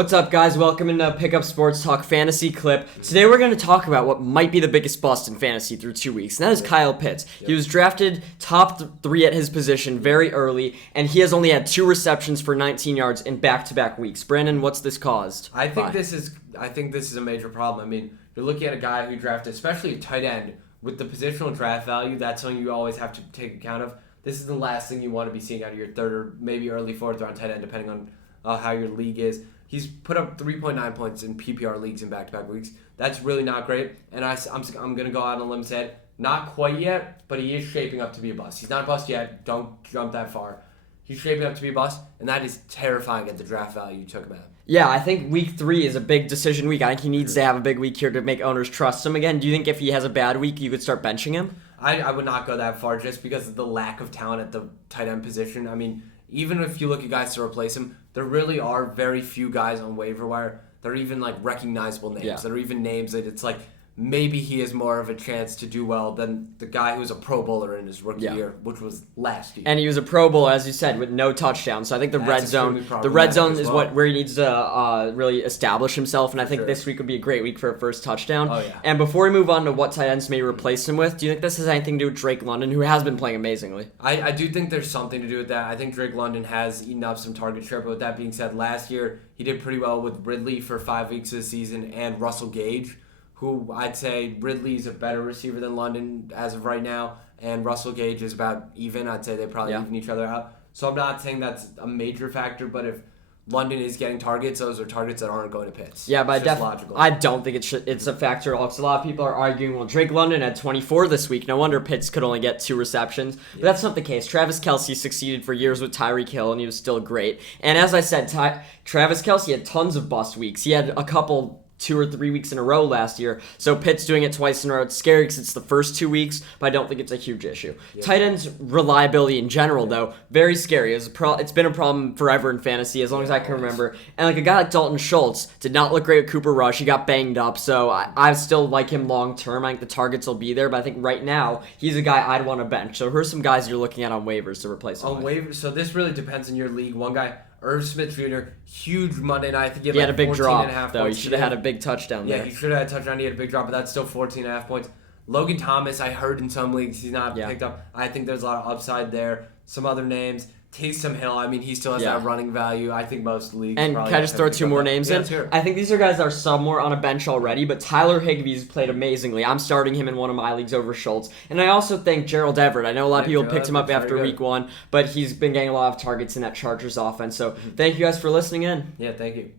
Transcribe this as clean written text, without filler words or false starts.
What's up, guys? Welcome into Pickup Sports Talk Fantasy Clip. Today we're going to talk about what might be the biggest bust in fantasy through 2 weeks, and that is Kyle Pitts. He was drafted top 3 at his position very early, and he has only had 2 receptions for 19 yards in back-to-back weeks. Brandon, what's this caused? I think this is a major problem. I mean, you're looking at a guy who drafted, especially a tight end, with the positional draft value. That's something you always have to take account of. This is the last thing you want to be seeing out of your third or maybe early fourth round tight end, depending on how your league is. He's put up 3.9 points in PPR leagues in back-to-back weeks. That's really not great. And I'm going to go out on a limb and say, not quite yet, but he is shaping up to be a bust. He's not a bust yet. Don't jump that far. He's shaping up to be a bust, and that is terrifying at the draft value you took him at. Yeah, I think week 3 is a big decision week. I think he needs to have a big week here to make owners trust him again. Do you think if he has a bad week, you could start benching him? I would not go that far just because of the lack of talent at the tight end position. I mean, even if you look at guys to replace him, there really are very few guys on waiver wire that are even like recognizable names. Yeah. That are even names that it's like maybe he has more of a chance to do well than the guy who was a Pro Bowler in his rookie year, which was last year. And he was a Pro Bowler, as you said, with no touchdowns. So I think the red zone is where he needs to really establish himself. And I think this week would be a great week for a first touchdown. Oh, yeah. And before we move on to what tight ends may replace him with, do you think this has anything to do with Drake London, who has been playing amazingly? I do think there's something to do with that. I think Drake London has eaten up some target share. But with that being said, last year he did pretty well with Ridley for 5 weeks of the season and Russell Gage, who I'd say Ridley's a better receiver than London as of right now, and Russell Gage is about even. I'd say they probably even each other out. So I'm not saying that's a major factor, but if London is getting targets, those are targets that aren't going to Pitts. Yeah, but I don't think it's a factor. Also, a lot of people are arguing, well, Drake London had 24 this week. No wonder Pitts could only get 2 receptions. But that's not the case. Travis Kelce succeeded for years with Tyreek Hill, and he was still great. And as I said, Travis Kelce had tons of bust weeks. He had a couple 2 or 3 weeks in a row last year. So Pitt's doing it twice in a row. It's scary because it's the first 2 weeks, but I don't think it's a huge issue. Yeah. Tight ends reliability in general, though, very scary. It's been a problem forever in fantasy, as long as I can remember. And like a guy like Dalton Schultz did not look great with Cooper Rush. He got banged up, so I still like him long term. I think the targets will be there, but I think right now he's a guy I'd want to bench. So who are some guys you're looking at on waivers to replace him on waivers? So this really depends on your league. One guy, Irv Smith Jr., huge Monday night. I think he had a big drop, though. Points. He should have had a big touchdown there. Yeah, he should have had a touchdown. He had a big drop, but that's still 14.5 points. Logan Thomas, I heard in some leagues he's not picked up. I think there's a lot of upside there. Some other names. Taysom Hill, I mean, he still has that running value. I think most leagues And can I just throw 2 more names in? Sure. I think these are guys that are somewhere on a bench already, but Tyler Higbee's played amazingly. I'm starting him in one of my leagues over Schultz. And I also think Gerald Everett. I know a lot of people picked him up after week 1, but he's been getting a lot of targets in that Chargers offense. So thank you guys for listening in. Yeah, thank you.